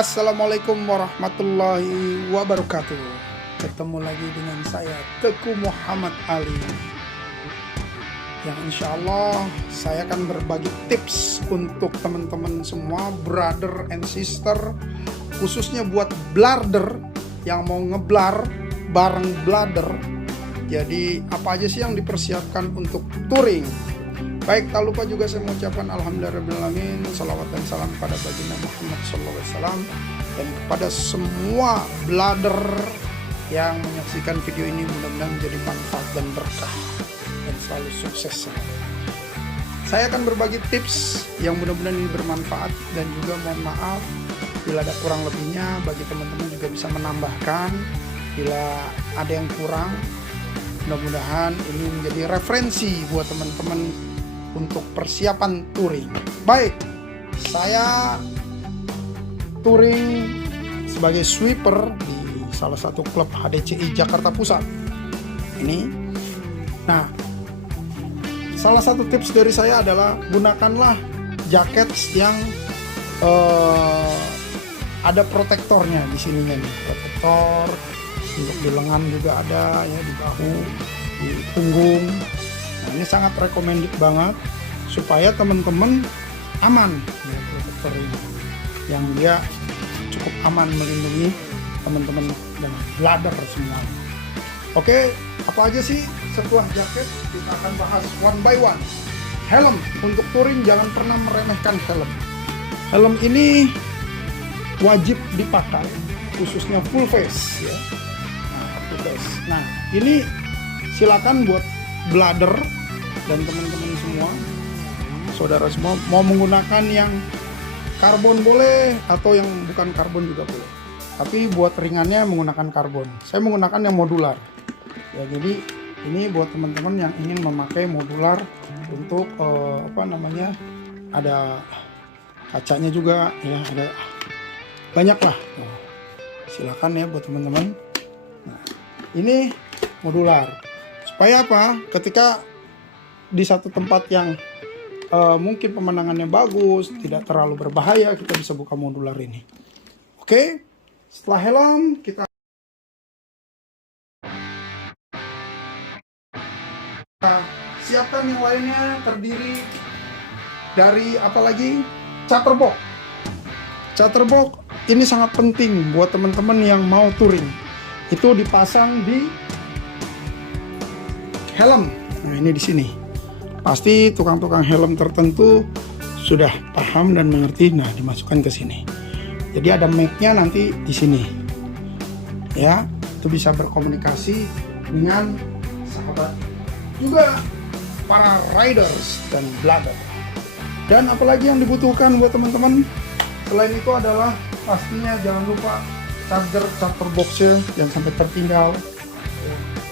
Assalamualaikum warahmatullahi wabarakatuh. Ketemu lagi dengan saya Teguh Muhammad Ali, yang insya Allah saya akan berbagi tips untuk teman-teman semua, brother and sister, khususnya buat blarder yang mau ngeblar bareng blader. Jadi apa aja sih yang dipersiapkan untuk touring? Baik, tak lupa juga saya mengucapkan alhamdulillahirrahmanirrahim, salawat dan salam kepada baginda Muhammad SAW dan kepada semua blader yang menyaksikan video ini. Mudah-mudahan menjadi manfaat dan berkah dan selalu sukses. Saya akan berbagi tips yang mudah-mudahan ini bermanfaat, dan juga mohon maaf bila ada kurang lebihnya. Bagi teman-teman juga bisa menambahkan bila ada yang kurang. Mudah-mudahan ini menjadi referensi buat teman-teman untuk persiapan touring. Baik, saya touring sebagai sweeper di salah satu klub HDCI Jakarta Pusat ini. Nah, salah satu tips dari saya adalah gunakanlah jaket yang ada protektornya di sininya nih, protektor untuk di lengan juga ada ya, di bahu, di punggung. Nah, ini sangat recommended banget supaya teman-teman aman ya, protektor ini yang dia cukup aman melindungi teman-teman dan blader semua. Oke, apa aja sih setelah jaket? Kita akan bahas one by one. Helm untuk touring, jangan pernah meremehkan helm. Helm ini wajib dipakai, khususnya full face ya. Nah, ini silakan buat blader dan teman-teman semua, saudara semua, mau menggunakan yang karbon boleh atau yang bukan karbon juga boleh. Tapi buat ringannya menggunakan karbon. Saya menggunakan yang modular. Ya, jadi ini buat teman-teman yang ingin memakai modular untuk ada kacanya juga ya, ada banyak lah. Nah, silakan ya buat teman-teman. Nah, ini modular. Supaya apa? Ketika di satu tempat yang mungkin pemandangannya bagus, tidak terlalu berbahaya, kita bisa buka modular ini. Oke, setelah helm kita siapkan yang lainnya, terdiri dari apalagi chatterbox. Chatterbox ini sangat penting buat teman-teman yang mau touring. Itu dipasang di helm. Nah, ini di sini. Pasti tukang-tukang helm tertentu sudah paham dan mengerti. Nah, dimasukkan ke sini. Jadi ada mic-nya nanti di sini. Ya, itu bisa berkomunikasi dengan sahabat juga para riders dan blader. Dan apalagi yang dibutuhkan buat teman-teman selain itu adalah pastinya jangan lupa charger box-nya jangan sampai tertinggal.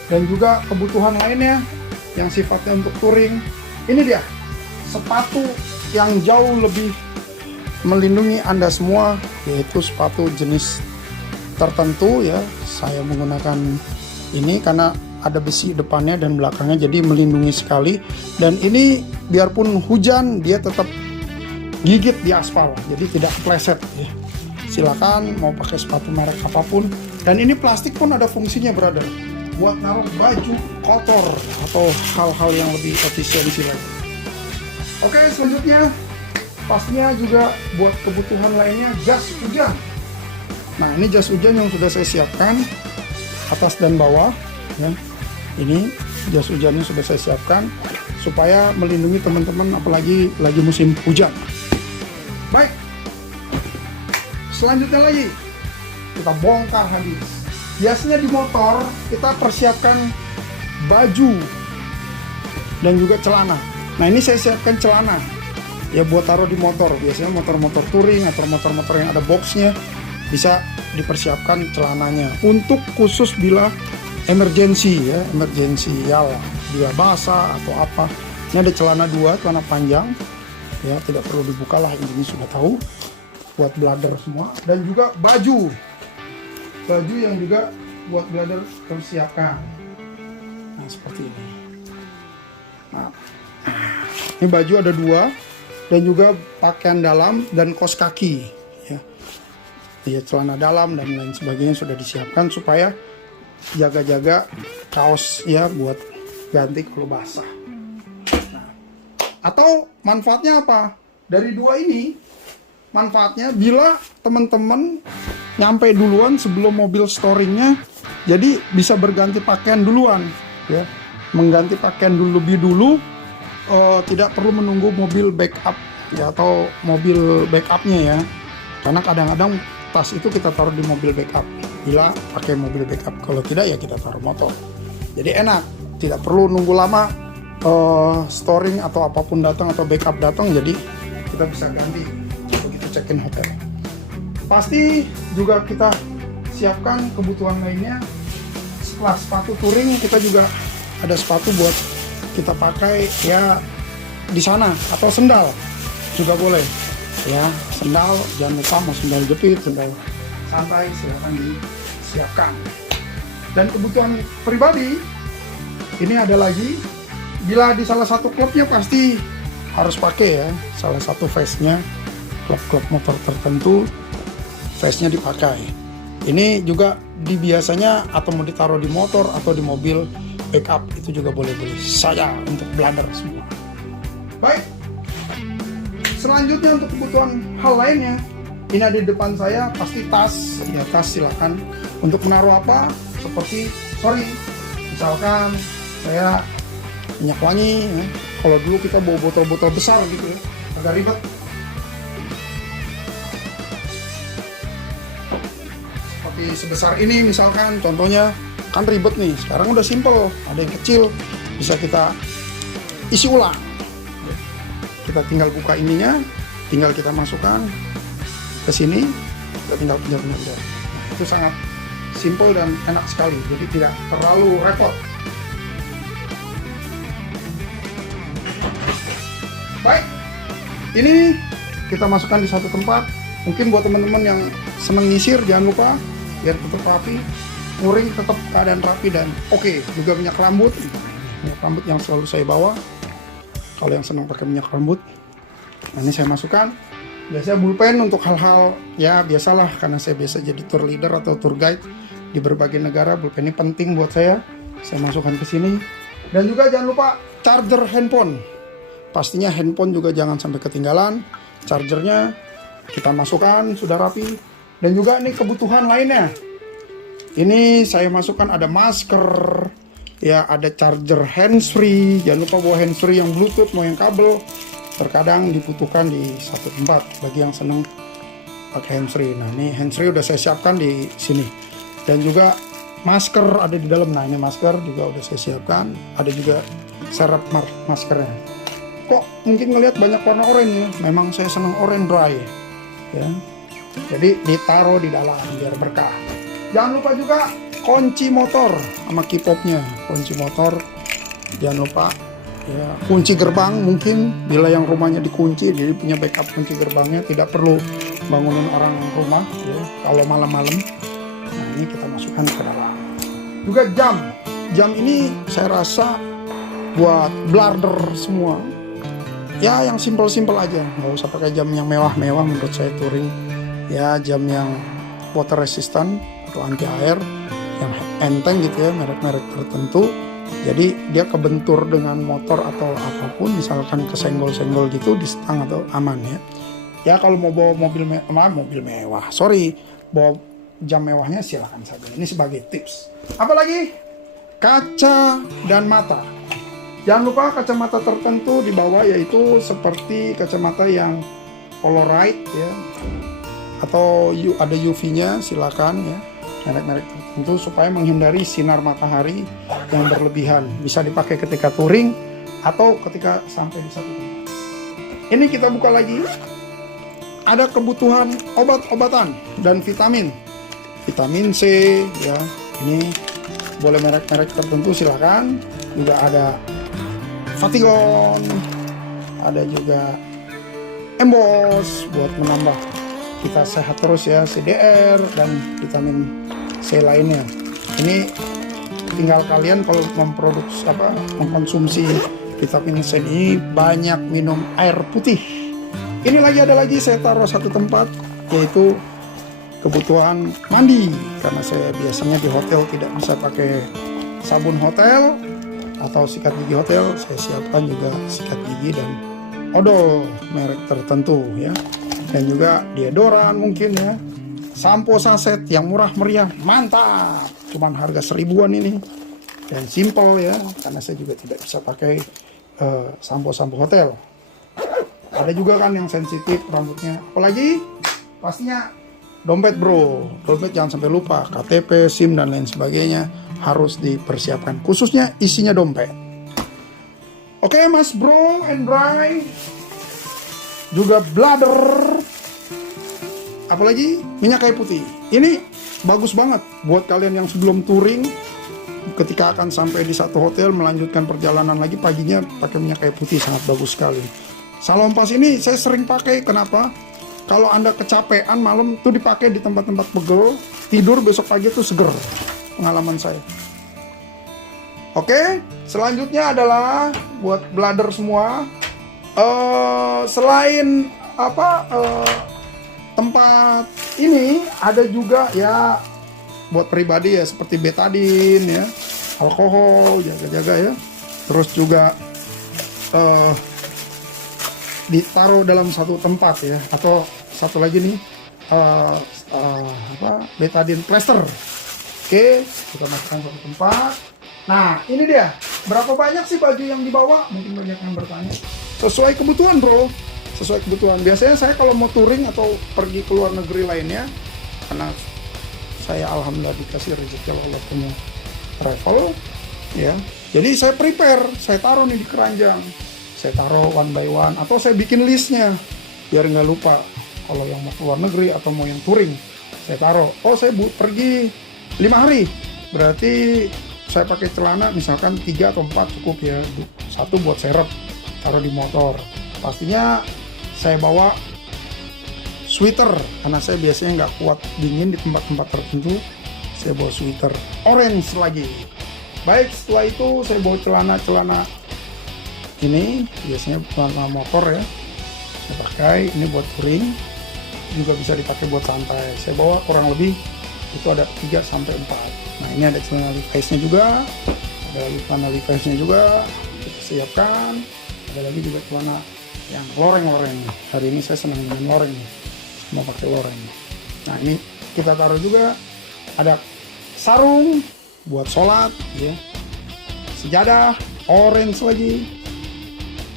Dan juga kebutuhan lainnya yang sifatnya untuk touring. Ini dia sepatu yang jauh lebih melindungi Anda semua, yaitu sepatu jenis tertentu ya. Saya menggunakan ini karena ada besi depannya dan belakangnya, jadi melindungi sekali. Dan ini biarpun hujan dia tetap gigit di aspal, jadi tidak pleset ya. Silakan mau pakai sepatu merek apapun. Dan ini plastik pun ada fungsinya, brother, buat naruh baju kotor atau hal-hal yang lebih efisiensi lagi. Oke, selanjutnya pastinya juga buat kebutuhan lainnya, jas hujan. Nah, ini jas hujan yang sudah saya siapkan atas dan bawah ya. Ini jas hujannya sudah saya siapkan supaya melindungi teman-teman apalagi lagi musim hujan. Baik, selanjutnya lagi kita bongkar habis. Biasanya di motor kita persiapkan baju dan juga celana. Nah, ini saya siapkan celana ya buat taruh di motor. Biasanya motor-motor touring atau motor-motor yang ada boxnya bisa dipersiapkan celananya untuk khusus bila emergency ya, emergensial bila basah atau apa. Ini ada celana dua, celana panjang ya, tidak perlu dibuka lah, ini sudah tahu buat blader semua. Dan juga baju yang juga buat blader persiapkan. Nah, seperti ini. Nah, ini baju ada dua, dan juga pakaian dalam dan kaos kaki ya. ya celana dalam dan lain sebagainya sudah disiapkan supaya jaga-jaga kaos ya buat ganti kalau basah. Nah, atau manfaatnya apa? Dari dua ini manfaatnya bila teman-teman nyampe duluan sebelum mobil storingnya, jadi bisa berganti pakaian duluan ya, mengganti pakaian dulu lebih dulu, tidak perlu menunggu mobil backup ya atau mobil backupnya ya, karena kadang-kadang tas itu kita taruh di mobil backup bila pakai mobil backup, kalau tidak ya kita taruh motor. Jadi enak, tidak perlu nunggu lama storing atau apapun datang atau backup datang, jadi kita bisa ganti begitu check-in hotel. Pasti juga kita siapkan kebutuhan lainnya. Setelah sepatu touring, kita juga ada sepatu buat kita pakai ya di sana, atau sendal juga boleh ya. Sendal jangan lupa, mau sendal jepit, sendal santai, silakan disiapkan. Dan kebutuhan pribadi ini ada lagi, bila di salah satu klubnya pasti harus pakai ya salah satu vestnya, klub-klub motor tertentu vestnya dipakai. Ini juga biasanya atau mau ditaruh di motor atau di mobil backup, itu juga boleh-boleh saja untuk bladder semua. Baik, selanjutnya untuk kebutuhan hal lainnya, ini ada di depan saya, pasti tas ya. Tas silakan untuk menaruh apa, seperti misalkan saya minyak wangi ya. Kalau dulu kita bawa botol-botol besar gitu ya, agak ribet. Seperti sebesar ini misalkan, contohnya kan ribet nih. Sekarang udah simple, ada yang kecil, bisa kita isi ulang. Kita tinggal buka ininya, tinggal kita masukkan ke sini, kita tinggal pindah-pindah. Nah, itu sangat simple dan enak sekali, jadi tidak terlalu repot. Baik, ini kita masukkan di satu tempat. Mungkin buat teman-teman yang senang nyisir, jangan lupa biar tetap rapi, nguring tetap keadaan rapi dan oke. Juga minyak rambut yang selalu saya bawa kalau yang senang pakai minyak rambut. Nah, ini saya masukkan. Biasanya pulpen untuk hal-hal ya biasalah, karena saya biasa jadi tour leader atau tour guide di berbagai negara. Pulpen ini penting buat saya masukkan ke sini. Dan juga jangan lupa charger handphone. Pastinya handphone juga jangan sampai ketinggalan. Chargernya kita masukkan, sudah rapi. Dan juga ini kebutuhan lainnya. Ini saya masukkan ada masker, ya ada charger handsfree. Jangan lupa bawa handsfree yang bluetooth mau yang kabel. Terkadang dibutuhkan di satu tempat bagi yang senang pakai handsfree. Nah, ini handsfree udah saya siapkan di sini. Dan juga masker ada di dalam. Nah, ini masker juga udah saya siapkan. Ada juga serep maskernya. Kok mungkin ngelihat banyak warna oranye ya? Memang saya senang orange dry ya. Jadi ditaruh di dalam biar berkah. Jangan lupa juga kunci motor sama keyfobnya. Kunci motor jangan lupa ya. Kunci gerbang mungkin bila yang rumahnya dikunci, jadi punya backup kunci gerbangnya, tidak perlu bangunin orang rumah ya kalau malam-malam. Nah, ini kita masukkan ke dalam. Juga jam ini saya rasa buat bladder semua ya, yang simple-simple aja, nggak usah pakai jam yang mewah-mewah menurut saya touring ya. Jam yang water resistant atau anti air, yang enteng gitu ya, merek-merek tertentu, jadi dia kebentur dengan motor atau apapun, misalkan kesenggol-senggol gitu di stang atau aman ya. Ya kalau mau bawa bawa jam mewahnya silahkan saja, ini sebagai tips. Apalagi kaca dan mata. Jangan lupa kacamata tertentu di bawah, yaitu seperti kacamata yang polaroid ya, atau ada UV-nya, silakan ya, merek-merek tertentu supaya menghindari sinar matahari yang berlebihan. Bisa dipakai ketika touring atau ketika sampai di satu tempat. Ini kita buka lagi. Ada kebutuhan obat-obatan dan vitamin. Vitamin C ya. Ini boleh merek-merek tertentu silakan. Juga ada Fatigon, ada juga Embos buat menambah kita sehat terus ya, CDR dan vitamin C lainnya. Ini tinggal kalian kalau mengkonsumsi vitamin C ini banyak minum air putih. Ini ada lagi saya taruh satu tempat, yaitu kebutuhan mandi, karena saya biasanya di hotel tidak bisa pakai sabun hotel atau sikat gigi hotel. Saya siapkan juga sikat gigi dan odol merek tertentu ya, dan juga deodoran mungkin ya, sampo saset yang murah meriah mantap, cuman harga 1000-an ini, dan simple ya, karena saya juga tidak bisa pakai sampo hotel. Ada juga kan yang sensitif rambutnya, apalagi pastinya dompet bro, dompet jangan sampai lupa, KTP, SIM dan lain sebagainya harus dipersiapkan, khususnya isinya dompet. Oke mas bro and bray, juga bladder, apalagi minyak kayu putih. Ini bagus banget buat kalian yang sebelum touring, ketika akan sampai di satu hotel melanjutkan perjalanan lagi, paginya pakai minyak kayu putih, sangat bagus sekali. Salonpas ini saya sering pakai, kenapa? Kalau anda kecapean malam tuh dipakai di tempat-tempat pegel, tidur besok pagi tuh seger, pengalaman saya. Oke, selanjutnya adalah buat bladder semua. Selain tempat ini ada juga ya buat pribadi ya, seperti betadine ya, alkohol, jaga-jaga ya. Terus juga ditaruh dalam satu tempat ya, atau satu lagi nih betadine plaster. Oke, kita masukkan satu tempat. Nah ini dia, berapa banyak sih baju yang dibawa? Mungkin banyak yang bertanya. Sesuai kebutuhan bro, sesuai kebutuhan. Biasanya saya kalau mau touring atau pergi ke luar negeri lainnya, karena saya alhamdulillah dikasih rezeki Allah punya travel ya, jadi saya prepare, saya taruh nih di keranjang, saya taruh one by one, atau saya bikin listnya biar nggak lupa. Kalau yang mau keluar negeri atau mau yang touring, saya taruh, oh saya pergi 5 hari, berarti saya pakai celana misalkan 3 atau 4 cukup ya, 1 buat serep, taruh di motor. Pastinya saya bawa sweater, karena saya biasanya nggak kuat dingin di tempat-tempat tertentu, saya bawa sweater orange lagi. Baik, setelah itu saya bawa celana ini, biasanya celana motor ya, saya pakai ini buat touring, juga bisa dipakai buat santai. Saya bawa kurang lebih itu ada 3 sampai 4. Nah ini ada celana Levi's-nya juga, ada lagi celana Levi's-nya juga kita siapkan, ada lagi juga celana yang loreng. Hari ini saya senang dengan loreng, mau pakai loreng. Nah ini kita taruh juga, ada sarung buat sholat ya, sejadah orange lagi,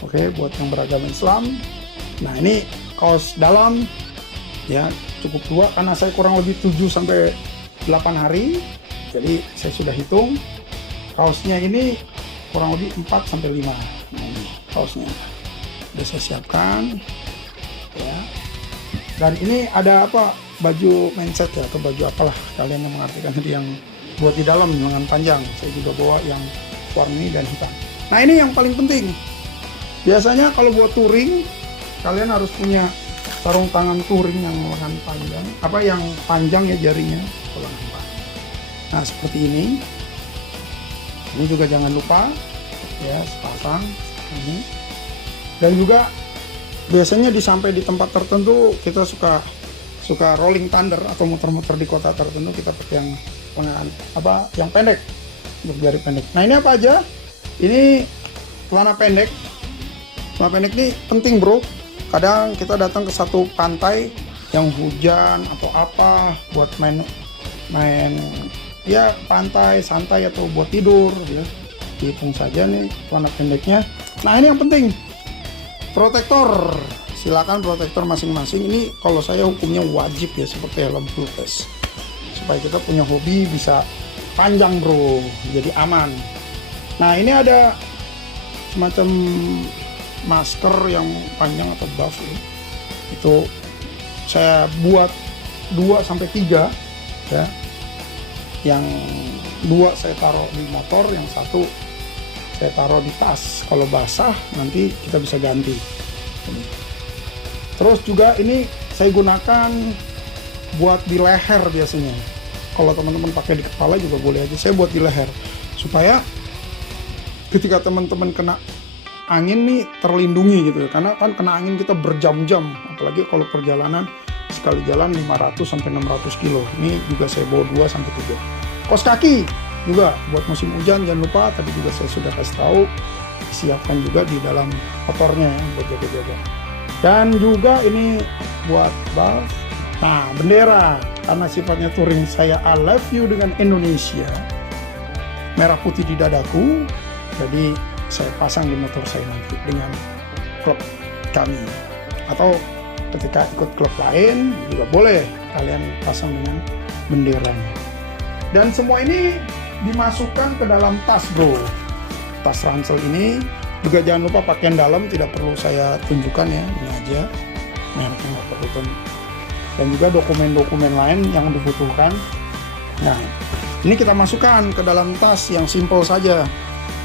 oke, buat yang beragama Islam. Nah ini kaos dalam ya, cukup tua karena saya kurang lebih 7 sampai 8 hari, jadi saya sudah hitung kaosnya ini kurang lebih 4 sampai 5. Nah ini kaosnya udah saya siapkan ya. Dan ini ada baju mindset ya, atau baju apalah kalian yang mengartikan, jadi yang buat di dalam lengan panjang. Saya juga bawa yang warni dan hitam. Nah ini yang paling penting, biasanya kalau buat touring kalian harus punya sarung tangan touring yang lengan panjang, yang panjang ya jarinya, lengan panjang. Nah seperti ini juga jangan lupa ya, sepasang ini. Dan juga biasanya sampai di tempat tertentu kita suka rolling thunder atau muter-muter di kota tertentu, kita pakai yang yang pendek, berjari pendek. Nah ini apa aja? Ini celana pendek. Celana pendek ini penting bro. Kadang kita datang ke satu pantai yang hujan atau apa, buat main ya pantai santai atau buat tidur ya, dihitung saja nih celana pendeknya. Nah ini yang penting, protektor. Silakan protektor masing-masing. Ini kalau saya hukumnya wajib ya, seperti helm full face, supaya kita punya hobi bisa panjang bro, jadi aman. Nah ini ada semacam masker yang panjang atau buff ya. Itu saya buat 2 sampai 3 ya. Yang 2 saya taruh di motor, yang 1 saya taruh di tas. Kalau basah nanti kita bisa ganti. Terus juga ini saya gunakan buat di leher biasanya. Kalau teman-teman pakai di kepala juga boleh aja. Saya buat di leher supaya ketika teman-teman kena angin nih terlindungi gitu ya. Karena kan kena angin kita berjam-jam, apalagi kalau perjalanan sekali jalan 500 sampai 600 kilo. Ini juga saya bawa 2 sampai 3. Kaos kaki juga buat musim hujan, jangan lupa, tadi juga saya sudah kasih tahu, disiapkan juga di dalam motornya ya, buat jaga-jaga. Dan juga ini buat buff. Nah, bendera, karena sifatnya touring, saya I love you dengan Indonesia, merah putih di dadaku, jadi saya pasang di motor saya nanti dengan klub kami. Atau ketika ikut klub lain juga boleh kalian pasang dengan benderanya. Dan semua ini dimasukkan ke dalam tas, bro. Tas ransel ini juga jangan lupa pakaian dalam, tidak perlu saya tunjukkan ya, ini aja mereknya, nggak perlu tunjuk. Dan juga dokumen-dokumen lain yang dibutuhkan. Nah, ini kita masukkan ke dalam tas yang simple saja,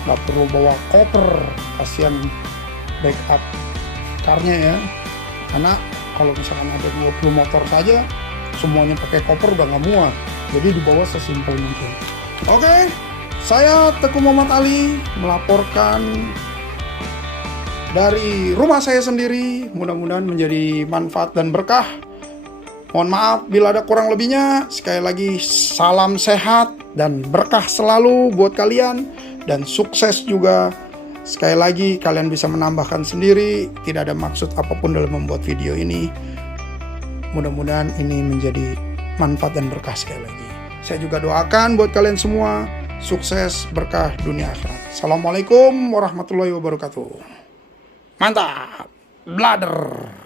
nggak perlu bawa koper, kasihan backup karnya ya, karena kalau misalkan ada 20 motor saja semuanya pakai koper udah nggak muat, jadi dibawa sesimpel mungkin. Oke, saya Teguh Muhammad Ali melaporkan dari rumah saya sendiri, mudah-mudahan menjadi manfaat dan berkah. Mohon maaf bila ada kurang lebihnya. Sekali lagi salam sehat dan berkah selalu buat kalian, dan sukses juga. Sekali lagi kalian bisa menambahkan sendiri, tidak ada maksud apapun dalam membuat video ini. Mudah-mudahan ini menjadi manfaat dan berkah sekali lagi. Saya juga doakan buat kalian semua sukses, berkah dunia akhirat. Assalamualaikum warahmatullahi wabarakatuh. Mantap, blader.